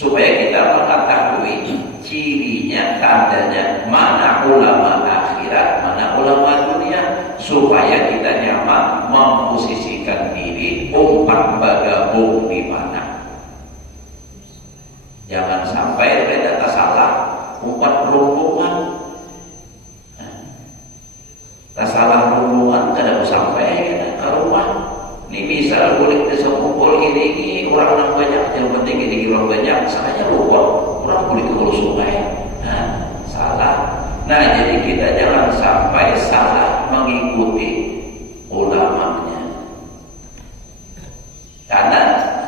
supaya kita mengetahui cirinya, tandanya mana ulama akhirat, mana ulama dunia, supaya kita nyaman memposisikan diri umpat bergabung di mana. Jangan sampai beda salah umpat rombongan. Salah rombongan tidak sampai ke rumah. Ini misal boleh disekumpul ini orang yang banyak, yang penting ini orang banyak, saya lupa orang boleh ke hulu sungai. Nah, salah. Nah, jadi kita jangan sampai salah mengikuti ulamanya. Karena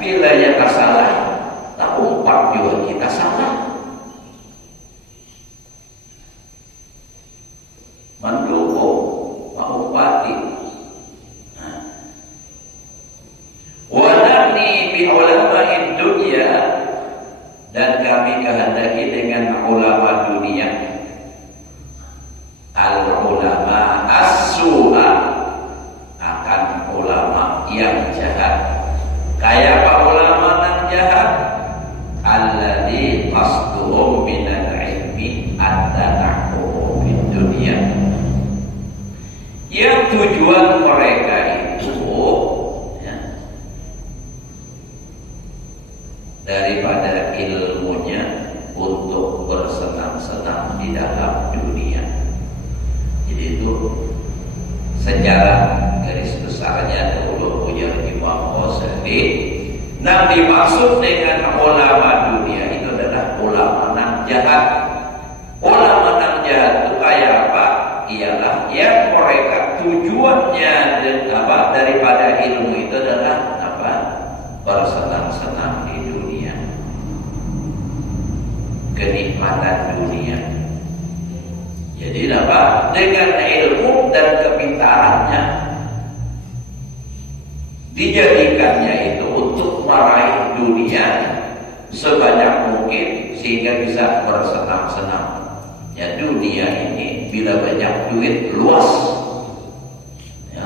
bila yang salah, tak umpat juga kita salah. Mendukung, mengumpati. Wanani bi ulama'id dunya, dan kami kehendaki dengan ulama dunia, al ulama as-su'a, akan ulama yang jahat. Kayak apa ulama yang jahat? Alladzi qasduhum minal ilmi at-tanaqquh fid dunya, yang tujuan mereka itu daripada ilmunya untuk bersenang-senang di dalam dunia. Jadi itu secara garis besarnya dahulu punya Imam Ghazali. Nah, dimaksud dengan ulama dunia itu adalah ulama yang jahat. Ulama yang jahat itu kayak apa? Ialah yang mereka tujuannya daripada ilmu itu adalah apa? Bersenang-senang di dunia, kenikmatan dunia. Jadi apa? Dengan ilmu dan kepintarannya dijadikannya itu untuk meraih dunia sebanyak mungkin sehingga bisa bersenang-senang. Ya, dunia ini bila banyak duit luas. Ya.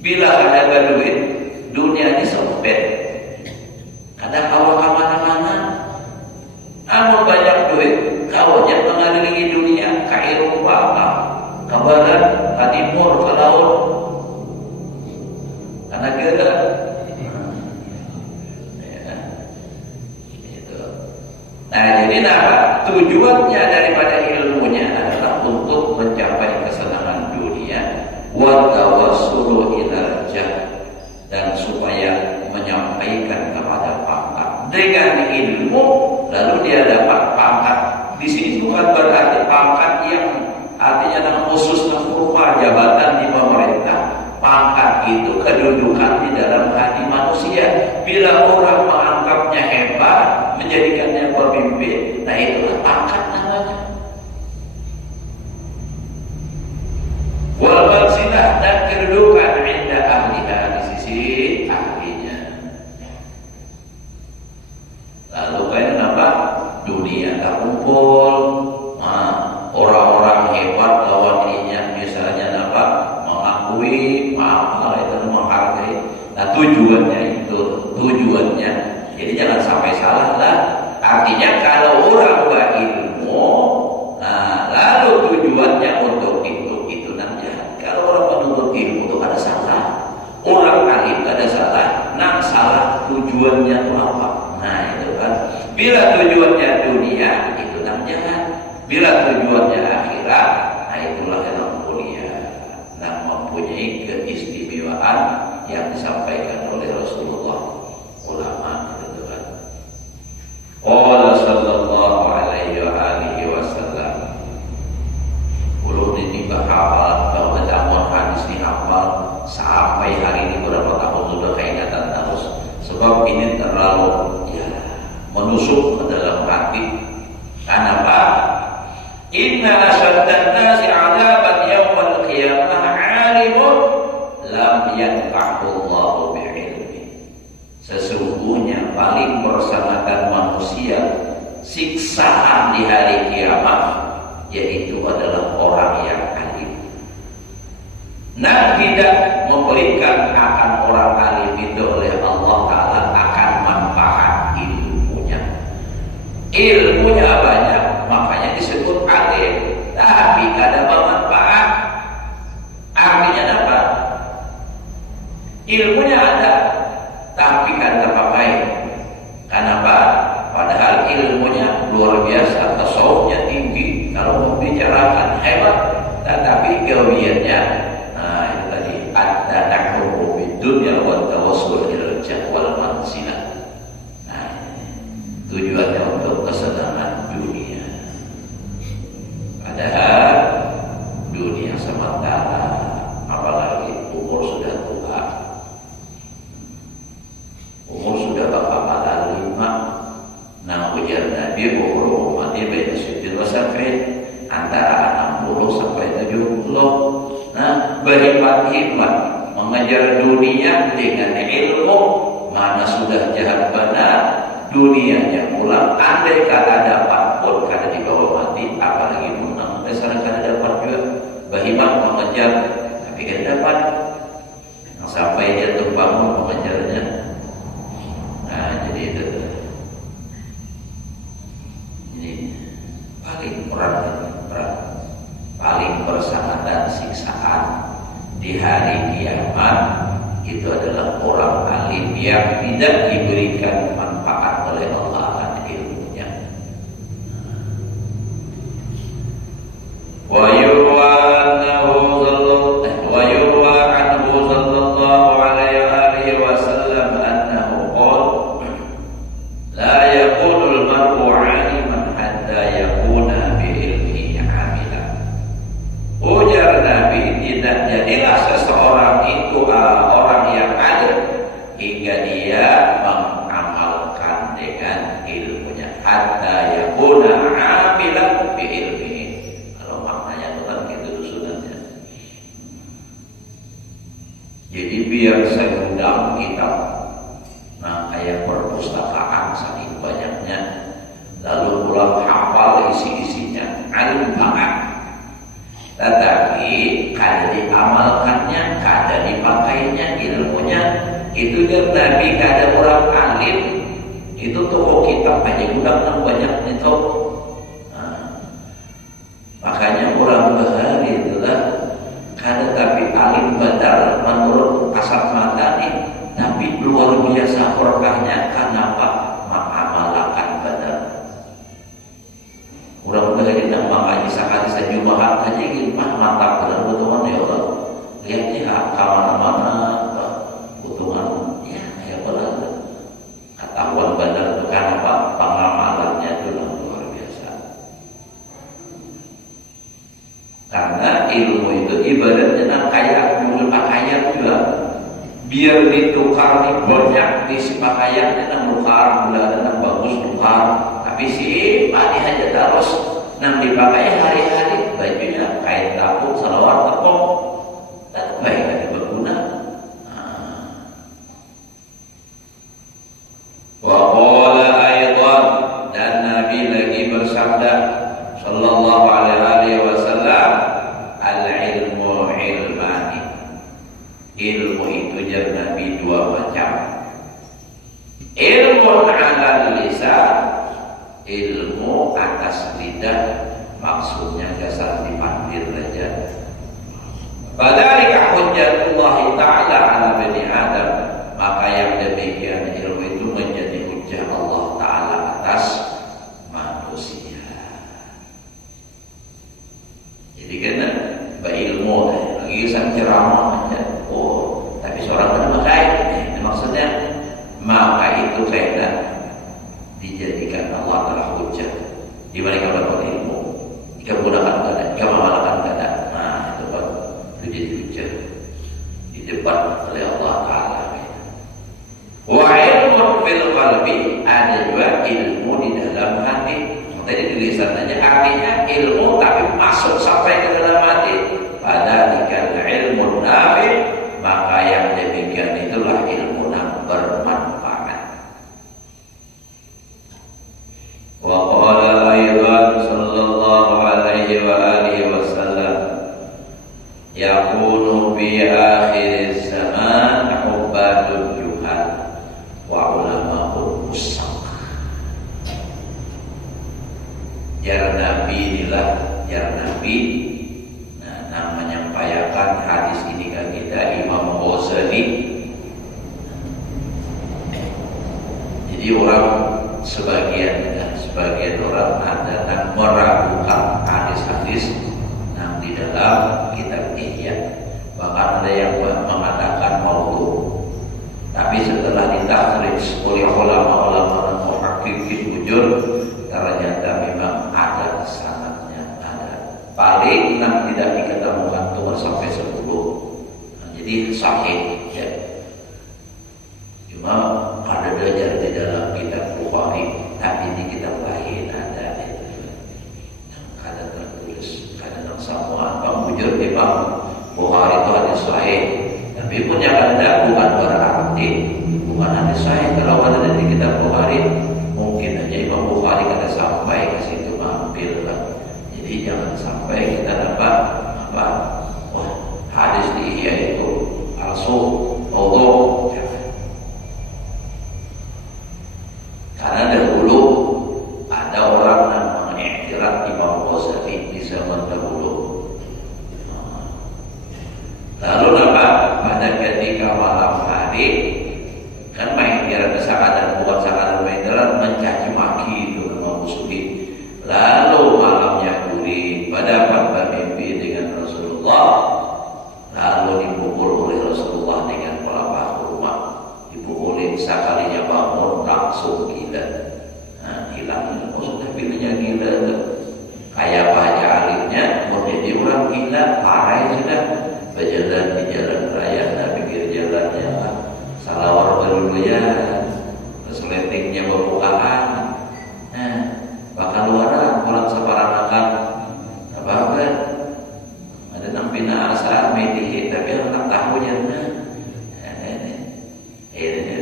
Bila ada duit, dunia ini sempit. Kadang awak kemana-mana, namun banyak duit, kau aja mengelilingi dunia, ke Eropa, ke barat, ke timur, ke laut, ke negara. Ya. Itu. Nah, jadi apa? Tujuannya daripada ilmunya adalah untuk mencapai kesenangan dunia, wa tawassulu ilal jah, dan supaya menyampaikan kepada pangkat. Dengan ilmu lalu dia dapat pangkat. Di sini bukan berarti pangkat yang artinya dalam khusus berupa jabatan di pemerintah. Pangkat itu kedudukan di dalam hati manusia. Bila orang menganggapnya hebat, menjadikannya pemimpin, nah itulah pangkat namanya. Wal manzilah, dan kedudukan inda ahliha, di sisi ahlinya. Lalu kayak apa? Dunia tak kumpul. Nah, orang-orang hebat lawan dirinya, misalnya apa? Mengakui, mahal itu menghargai. Nah, tujuannya. Jadi jangan sampai salah lah. Artinya kalau orang berilmu, nah lalu tujuannya untuk itu nanti. Kalau orang menuntut ilmu itu ada salah. Orang alim ada salah. Nah, salah tujuannya itu apa? Nah, itu kan. Bila tujuannya dunia, itu jangan. Bila tujuannya akhirat, nah itulah yang mulia. Nah, mempunyai keistimewaan yang disampaikan oleh Rasulullah. Ulama itu kan. Qala sallallahu alaihi wa alihi wasallam. Ulun ini berhafal bahwa dalam hadis ini hafal sampai hari ini berapa tahun sudah keingatan terus. Sebab ini terlalu menusuk ke dalam hati. Kenapa? Inna asyaddan nasi 'adaban yaumil qiyamah 'alimun lam yanfa'hu Allahu bi'ilmi. Sesungguhnya paling bersangatan manusia siksaan di hari kiamat yaitu adalah orang yang alim. Nah, tidak memberikan akan orang alim itu oleh Allah Ta'ala akan manfaat ilmunya. ilmunya banyak, makanya disebut alim, tapi kada bermanfaat. Artinya apa? Ilmunya ada, tapi kada terpakai. Kenapa? Padahal ilmunya luar biasa, tasawufnya tinggi, kalau membicarakan hebat, tetapi gawiannya, nah itu tadi, at-tanahhubu bid-dunya wa tawassul ilal jahwal manzilah. Nah, tujuannya untuk kesenangan dunia. Padahal dunia sementara, apalagi umur sudah tua, umur sudah bapak 5. Nah, ujar Nabi umur umatnya beda sujud wasafin antara 60 sampai 70. Nah, berhimmat-himmat mengejar dunia dengan ilmu, mana sudah jahat benar dunianya pulang. Andai kata dapat pun kada dibawa mati, apalagi menang dasar kada dapat juga. Berhimmat mengejar, tapi kada dapat. Nah, sampai dia terbangun mengejarnya. Nah, jadi itu. Paling berat, paling bersangat dan siksaan di hari kiamat itu adalah orang alim yang tidak diberikan manfaat oleh Allah akan ilmunya. Wa yurwa anhu sallallahu alaihi wasallam annahu qala la yakunul mar'u 'aliman hatta yakuna bi ilmihi 'amila. Ujar Nabi, tidak jadilah seseorang itu orang yang alim hingga dia mengamalkan dengan ilmunya. Hatta yakuna 'amilan bi ilmihi. Kalau maknanya itu kan gitu sunatnya. Jadi biar segudang kitab, nah kayak perpustakaan saking banyaknya, lalu pulang hafal isi-isinya, alim banget, tetapi kada diamalkannya, kada dipakainya ilmunya, itu dia Nabi kada orang alim. Itu toko kitab aja udah banyak itu. Nah, makanya orang bahari itulah kada tapi alim badar menurut asal mata ini, tapi luar biasa berkahnya. Kenapa? Mengamalkan badar. Orang bahari nak mengaji sekali sejumahan aja gitu, mantap benar betul ya Allah. Lihatnya kemana-mana butuhan, ya kayak benar. Ketahuan badar itu kenapa? Pengamalannya itu luar biasa. Karena ilmu itu ibaratnya nak kayak dulu pakaian juga. Biar ditukar nih banyak isi pakaiannya nak tukar, bulan nak bagus tukar. Tapi sih mati aja terus nang dipakai hari-hari, bajunya kain kapuk, salawat tepung, tak baik ada berguna. Wa qala aidan, dan Nabi lagi bersabda sallallahu alaihi wasallam, al-ilmu ilmani. Ilmu itu jar Nabi dua macam. Ilmu 'alal lisan, ilmu atas lidah, maksudnya jasad dipanggil saja. Fadzalika hujjatullah ta'ala 'ala bani Adam, maka yang demikian ilmu itu menjadi hujjah Allah Ta'ala atas manusia. Jadi kena berilmu, lagi sang ceramah aja. Oh, tapi seorang mana makai? Maksudnya maka itu kena dijadikan Allah Ta'ala hujjah. Di mana kabar berilmu? Jika menggunakan kada, jika mengamalkan kada, nah itu kan itu jadi hujjah di depan oleh Allah Ta'ala. Wa ilmu fil qalbi, ada juga ilmu di dalam hati. Tadi tulisan aja artinya ilmu tapi masuk sampai ke dalam hati. Padahal ilmu nafi, maka yang demikian itulah ilmu yang bermanfaat. Wa qala aidan sallallahu alaihi wa alihi wasallam, yakunu bi akhir zaman ubadul juhal wa ulama'ul musaq. jar Nabi inilah jar Nabi. Nah, menyampaikan hadis ini ke kita Imam Ghazali. Jadi orang sebagian orang ada yang meragukan hadis-hadis yang di dalam kitab Ihya. Bahkan ada yang mengatakan maudhu. Tapi setelah ditakhrij oleh ulama-ulama dan muhaqqiqin ujur, ternyata memang ada sanadnya, ada. Paling yang tidak diketemukan cuma sampai 10. Nah, jadi sahih ya. Cuma ada belajar di dalam kitab Bukhari, tapi di kitab lain ada yang kadang tertulis, kadang semua bang ujur di bang Bukhari itu hadis sahih. Tapi punya ada bukan berarti bukan hadis sahih. Kalau ada di kitab Bukhari, mungkin aja Imam Bukhari kada sampai ke situ mampir lah. Jadi jangan sampai kita dapat apa? Wah, hadis di Ihya itu palsu, bohong. Karena dahulu ada orang yang mengiktiraf Imam Ghazali di zaman dahulu. Lalu apa? Pada ketika malam hari kan main kira kesadaran buat kesadaran mainan mencaci maki itu Imam Ghazali. Lalu malamnya kuri pada bermimpi dengan Rasulullah. Lalu dipukul oleh Rasulullah dengan pelapah kurma. Dipukulin sekalinya bangun langsung gila. Nah, hilang. Maksudnya pilihnya gila tuh. Kayak baca alimnya, kemudian dia orang gila, parah sudah. Berjalan di jalan raya, nah pikir jalannya salawar berluyan, resletingnya berbukaan. Nah, bakal luaran orang separanakan apa-apa. Ada nampina asa medih, tapi orang tahu jana. Ini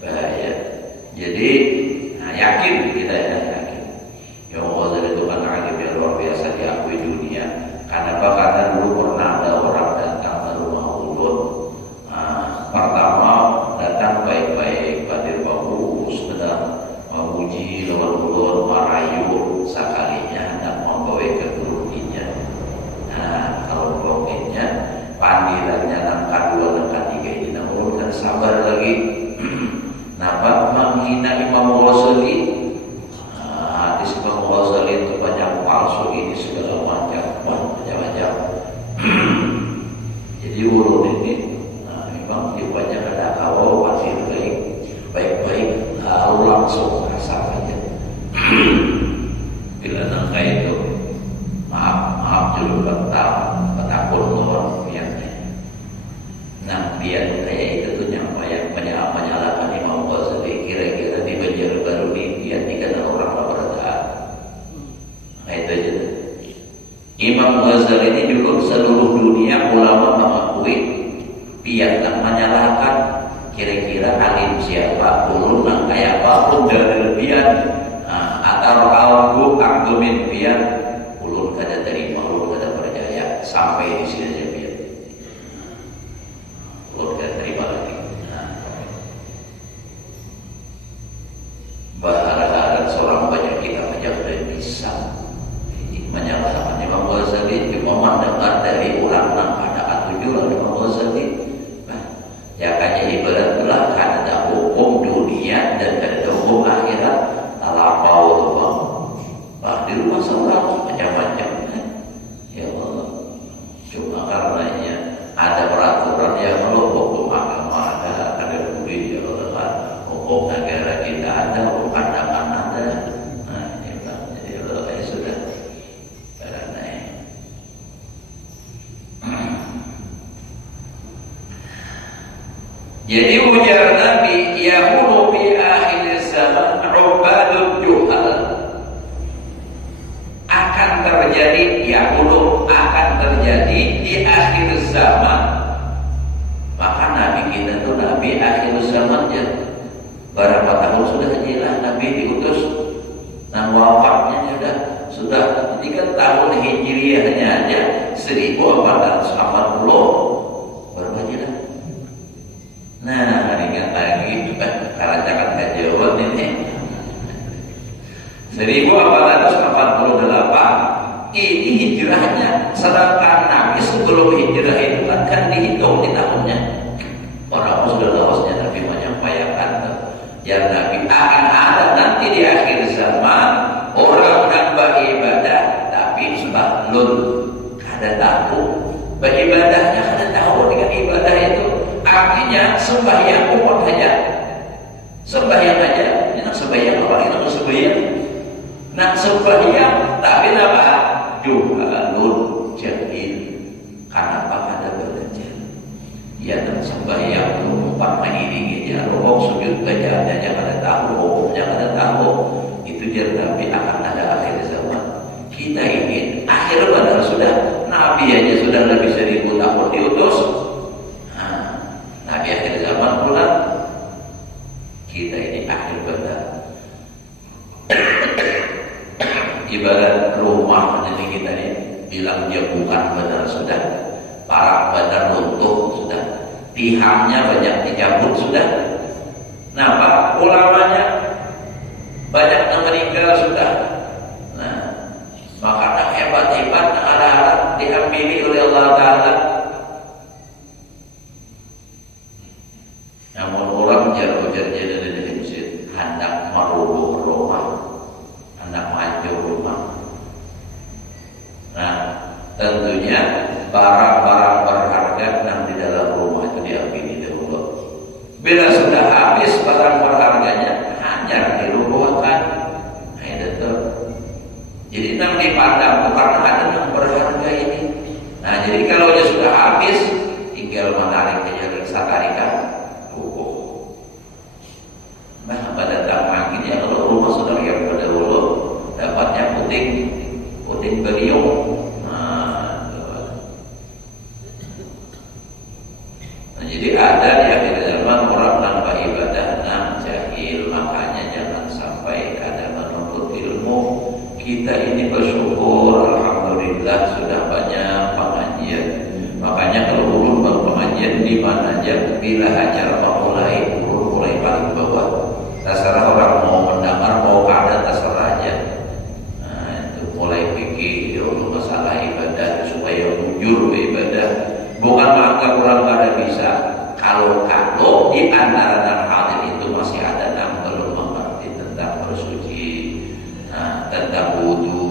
bahaya. Jadi, nah, yakin kita yakin. Yang Allah itu kan alim yang luar biasa diakui dunia. Karena dulu pernah ada orang datang ke rumah ulun. Pertama datang baik-baik, badir bagus, sedang memuji lawan ulun, marayu sekalinya dan membawa ke gurunya. Nah, kalau gurunya panggilannya langkah 2, langkah 3 ini, nah ulun kan sabar lagi. Napa menghina Imam Ghazali? Hadis Imam Ghazali itu banyak palsu ini segala macam. Jadi urut ini memang banyak ada awal pasti baik-baik lalu langsung asal aja. Bila nangka itu maaf dulu betakun lawan pihaknya. Nah biar kayak itu tuh menyalahkan Imam Ghazali kira-kira di Banjarbaru ini dia dikenal orang keberadaan. Nah itu aja. Imam Ghazali ini juga seluruh dunia ulama mengakui pihak yang menyalahkan kira-kira alim siapa, ulun yang kayak apapun dari lebihan atau argumen pian ulun kada terima, ulun kada percaya sampai di sini aja pian. Ulun kada terima lagi. Berharap seorang banyak kita menjadi bisa menyalahkan Imam Ghazali, cuma mendengar dari orang yang pada atujuan Imam Ghazali. Ya kayak ibarat belah kan ada hukum dunia dan ada hukum akhirat. Talapau itu bang. Di rumah seorang macam-macam. Ya Allah. Cuma karenanya ada peraturan yang kalau hukum agama ada boleh ya Allah. Hukum negara kita ada, hukum pandangan ada. Jadi ujar Nabi, yakunu fi akhir zaman ubadul juhal. Akan terjadi, akan terjadi di akhir zaman. Maka Nabi kita itu Nabi akhir zaman ya. Berapa tahun sudah jelas Nabi diutus dan wafatnya sudah 3 tahun hijriahnya aja 1480. Berapa jelas? Nah, ingat lagi kan karajakan kejauhan ini 1480 ini hijrahnya, sedangkan Nabi sebelum hijrah itu kan dihitung di tahunnya. Orang sudah lawasnya Nabi menyampaikan ya Nabi akan ada nanti di akhir zaman orang nambah ibadah tapi sebahlun kada tahu beribadahnya, kada tahu dengan ibadah itu artinya sembahyang umat aja, sembahyang aja, ini nak sembahyang apa ini nak sembahyang, nak sembahyang tapi apa juhalun jahil, kenapa kada belajar ya nak sembahyang umpat mengiringi dia rokok sujud bacaannya kada tahu, hukumnya kada tahu, itu dia Nabi akan ada akhir zaman. Kita ini akhir benar sudah, Nabi aja sudah lebih 1000 tahun diutus. Nabi akhir zaman pula, kita ini akhir benar. Ibarat rumah jadi kita ini bilang dia bukan benar sudah, para benar runtuh sudah, tihamnya banyak dicabut sudah. Nah, ulamanya banyak yang meninggal sudah. Nah, maka hebat-hebat arah-arah diambil oleh Allah Ta'ala. Namun orang jar-jarnya dari masjid hendak merubuh rumah, hendak hancur rumah. Nah, tentunya barang-barang berharga yang di dalam rumah itu diambil dahulu. Bila sudah habis barang berharganya, hanya dirubuhkan. Nah, itu. Jadi yang dipandang bukan ada yang berharga ini. Nah, jadi kalau dia sudah habis, tinggal menarik aja sakarikan rubuh. Nah, pada datang ya kalau rumah sudah yang berdahulu dapatnya puting beliung. Nah, jadi ada di akhir zaman orang tanpa ibadah jahil, makanya jangan sampai kada menuntut ilmu. Kita ini bersyukur, alhamdulillah sudah banyak pengajian. Makanya kalau ulun berpengajian di mana aja, bila acara mulai paling bawah. Terserah orang mau mendengar, mau kada, terserah aja. Nah, itu mulai fikih, ya Allah masalah ibadah supaya jujur ibadah. Bukan menganggap orang kada bisa. Kalau di antara hal itu masih ada yang belum mengerti tentang bersuci, tentang wudu.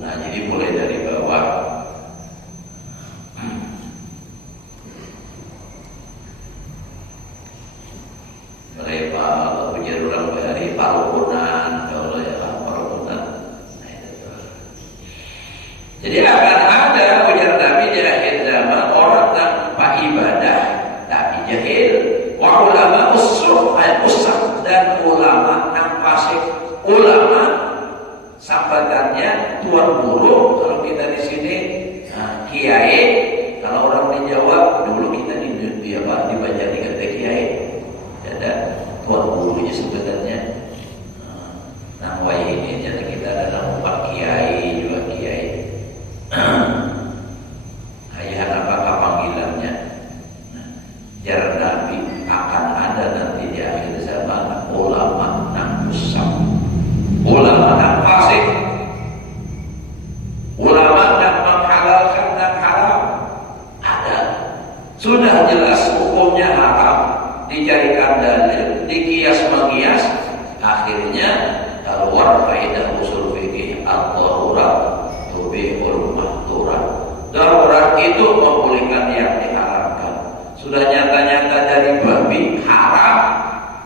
Nah, jadi mulai dari bawah. Mulai punya orang dari parukunan, kalau ya parukunan. Nah, itu. Jadi akan ada ujar Nabi di akhir zaman orang tanpa ibadah tapi jahil, wa ulama usah dan ulama yang fasik. Ulama sambatannya tuan guru kalau kita di sini, kiai kalau orang di Jawa dulu kita dibaca di kata kiai, ada tuan gurunya sebenarnya. Nah, ini jadi kita ada nama kiai juga kiai. Ayah apakah panggilannya? Jar Nabi akan ada nanti di akhir zaman ulama yang usah, ulama yang fasik, ulama yang menghalalkan dan haram. Ada, sudah jelas hukumnya haram, dijadikan dalil, dikias mengias, akhirnya keluar faedah usul fikih ad-darurat tubihul mahdurat. Darurat itu membolehkan yang diharamkan. Sudah nyata-nyata dari babi haram.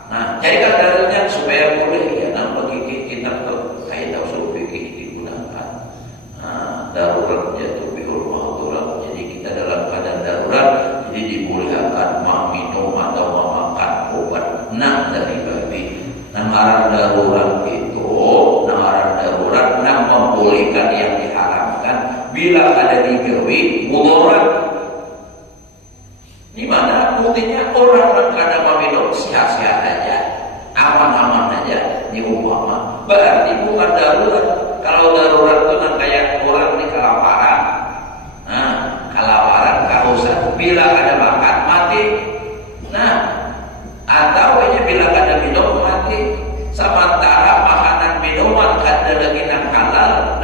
Nah, jadikan dalilnya supaya boleh ya. Nah, bagi kita kaidah usul fikih digunakan. Nah, darurat jatuh bihul mahdurat. Jadi kita dalam keadaan darurat, jadi dibolehkan meminum atau memakan obat dari babi. Nah, darurat itu, darurat membolehkan yang diharamkan bila ada digawi mudarat. Di mana buktinya orang yang kada meminum sehat-sehat aja, aman-aman aja, ini umpama. Berarti bukan darurat. Kalau darurat itu kayak orang di kelaparan. Nah, kelaparan, kehausan, bila kada makan mati. Nah, atau aja bila kada minum mati. Sementara makanan minuman kada lagi yang halal,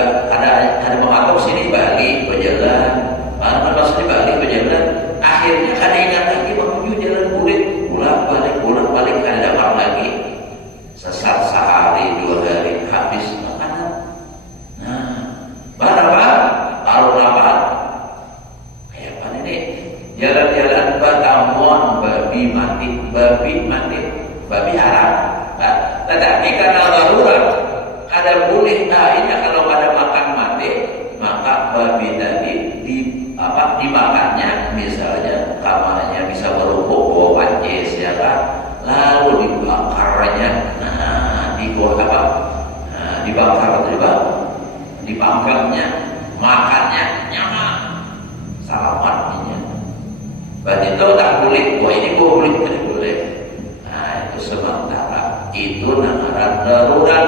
ada mematok sini balik berjalan, maksudnya balik berjalan. Akhirnya kada ingat lagi menuju jalan kulit, pulang balik kada dapat lagi. Sesat sehari 2 hari habis makanan. Nah, apa? Kalau rapat kayak apa ini? Jalan-jalan batamuan babi haram. Tetapi karena darurat ada boleh akhirnya kalau ada makan mati, maka babi tadi dimakannya, misalnya kamarnya bisa berubuk bawa pancis ya kan, lalu dibakarnya, dibangkangnya, makannya nyaman, selamat ini. Berarti itu tak boleh, ini boleh, tidak boleh. Nah itu sementara, itu namanya darurat.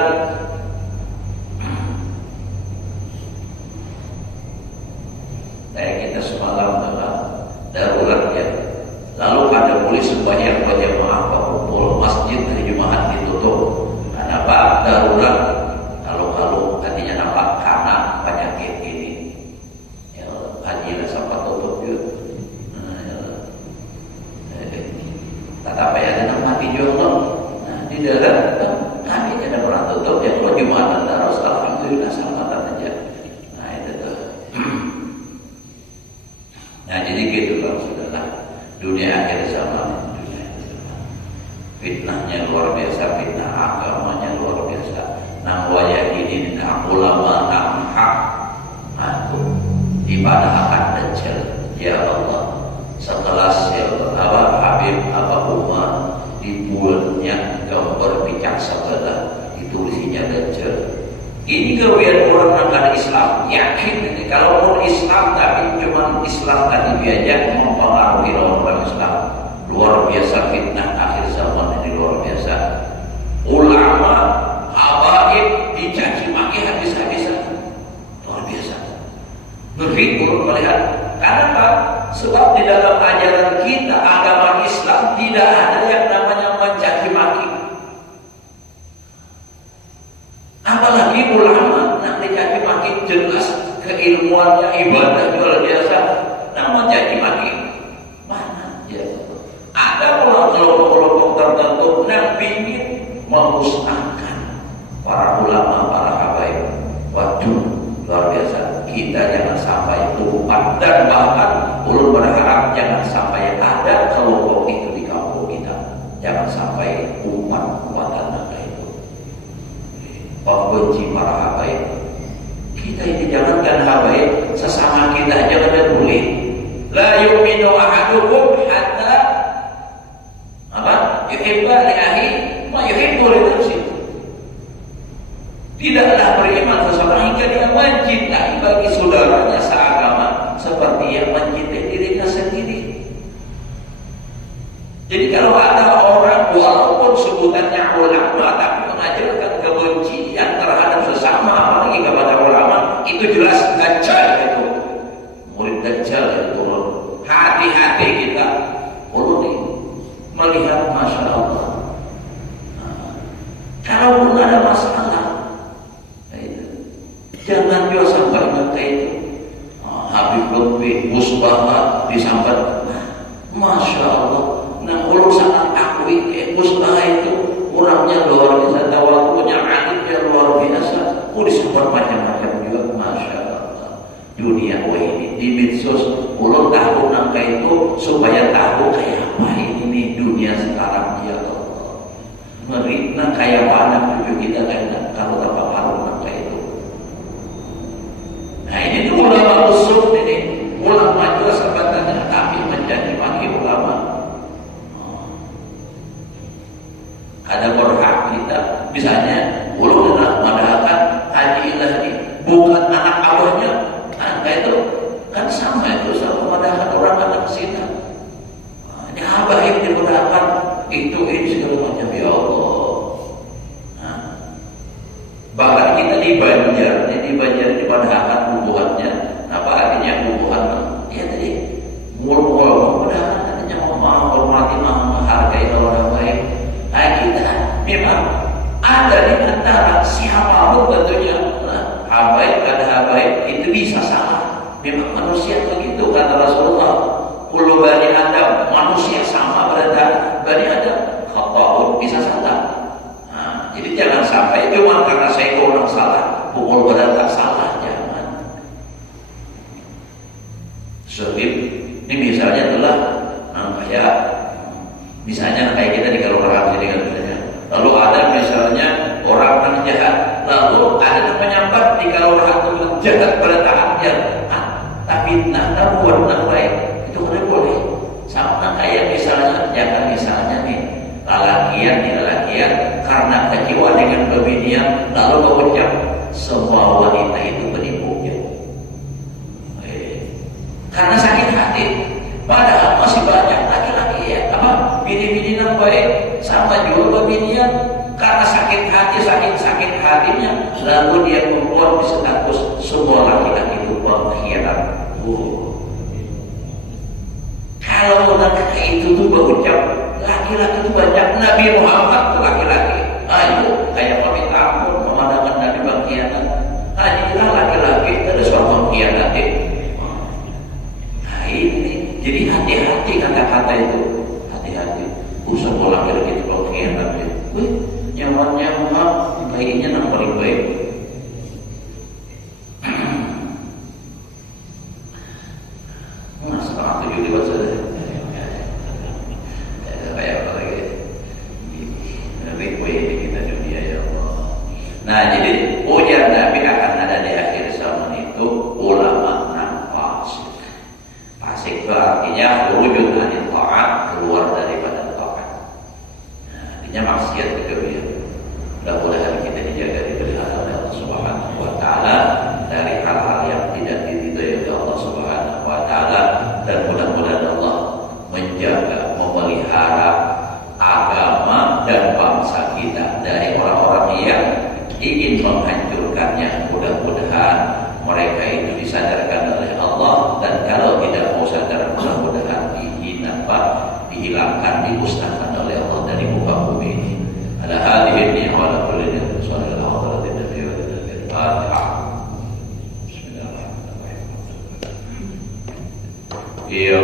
Kayak kita semalam darurat ya. Lalu ada boleh sembahyang berjamaah kumpul masjid hari Jumat ditutup. Kenapa darurat? Kalau tadinya nampak karena penyakit ini. Ya, haji lah sampai tutup juga. Tetapi ada mati juga. Nah di darat kami ada pernah tutup ya kalau Jumat terus alhamdulillah selamatan aja. Nah itu tuh. Nah jadi gitu kalau sudahlah dunia akhir zaman, fitnahnya luar biasa, fitnah agamanya luar biasa. Nah wajah ini ulama hak, ibadah akan dajjal. Ya Allah, sekelas Habib Umar dibuatnya gambar picak sebelah ditulisnya dajjal. Ini kebiasaan orang negara Islam yakin ini kalaupun Islam tapi cuma Islam tadi diajak mempengaruhi orang Islam. Luar biasa fitnah akhir zaman ini, luar biasa. Ulama habaib dicaci maki habis-habisan, luar biasa. Berhibur melihat. Kenapa? Sebab di dalam ajaran kita agama Islam tidak ada yang namanya mencaci maki. Apalagi ulama nak dicaci maki, jelas keilmuannya ibadah luar biasa. Nah mencaci maki mana? Ya. Ada pula kelompok-kelompok tertentu yang ingin memusnahkan para ulama, para habaib. Waduh, luar biasa. Kita jangan sampai tumpah, dan bahkan ulun berharap jangan sampai ada kelompok itu di kampung kita. Jangan sampai umat kekuatan mereka itu. Membenci para habaib. Kita ini jangankan habaib, sesama kita aja kada boleh. La yu'minu ahadukum hatta yuhibba li akhi ma yuhibbu li nafsihi. Tidaklah beriman seseorang hingga dia mencintai bagi saudaranya seagama seperti yang mencintai dirinya sendiri. Jadi kalau ada orang walaupun sebutannya ulama tapi mengajarkan kebencian terhadap sesama apalagi kepada ulama, itu jelas dajjal itu. Murid dajjal itu turun. Hati-hati kita perlu melihat Masya Allah. Kalau belum ada masalah, jangan juga sampai nanti itu Habib lebih musbah disambat. Masya Allah. Nah kalau sangat akui musbah itu orangnya luar biasa, tawakunya alimnya luar biasa. Disambat macam-macam juga. Masya Allah. Dunia ini di medsos ulun tahu nangka itu supaya tahu kayak apa ini nih dunia sekarang. Ya Allah, ngeri nah kayak mana juga kita kan kalau tanpa paruh nangka itu. Nah ini tuh ulama usul ini, ulama juga sebatannya tapi menjadi maki ulama. Ada berhak kita, misalnya ulun mengadakan haji ilahi bukan anak abahnya, itu kan sama itu sama mengadakan orang anak sini. Ini abah yang dimudahkan itu ini segala macam ya Allah. Bahkan kita di Banjar dimudahkan bubuhannya. Apa artinya bubuhan? Ya tadi mul-mul memudahkan artinya menghormati, menghargai orang baik. Nah kita memang ada di antara siapapun tentunya habaib keadaan baik, itu bisa salah. Memang manusia begitu kata Rasulullah. Kullu bani Adam, manusia sama berada bani Adam, khata'un, bisa salah. Nah, jadi jangan sampai cuma karena saya orang salah, pukul berada salah, jangan. Sebab ini misalnya adalah kayak misalnya kita di kelurahan jadi kan misalnya. Lalu ada misalnya orang jahat, lalu ada yang menyambar di kelurahan itu jahat pada tangannya. Tapi nak buat nak baik itu boleh. Sama kayak misalnya jangan misalnya nih lalakian karena kecewa dengan pembinian lalu mengucap semua wanita itu penipunya. Karena sakit hati. Padahal masih banyak laki-laki ya bini-bini yang baik sama juga pembinian karena sakit hatinya lalu dia membuat status semua laki-laki itu pengkhianat. Kalau mereka itu tuh berucap laki-laki itu banyak, Nabi Muhammad itu laki-laki. Ayo kayak meminta ampun memandangkan Nabi pengkhianat. Inilah laki-laki terus pengkhianat. Nah ini jadi hati-hati kata-kata itu, hati-hati. Usah pola laki-laki itu pengkhianat. Nyamannya baiknya yang paling baik. Setengah 7 lewat saja. Nah jadi ujar Nabi akan ada di akhir zaman itu ulama yang fasik. Fasik itu artinya wujud dari taat, keluar daripada taat. Nah, artinya maksiat itu ya. Mudah-mudahan kita dijaga dipelihara oleh Allah Subhanahu wa taala dari hal-hal yang tidak diridhoi oleh Allah Subhanahu wa taala, dan mudah-mudahan Allah menjaga, memelihara agama dan bangsa kita dari orang-orang yang ingin menghancurkannya. Mudah-mudahan mereka itu disadarkan oleh Allah, dan kalau tidak mau sadar mudah-mudahan dihilangkan, dimusnahkan oleh Allah dari muka bumi ini. Ala hadirin wa ala kulli sallallahu alaihi wa sallam. Bismillahirrahmanirrahim. Iya,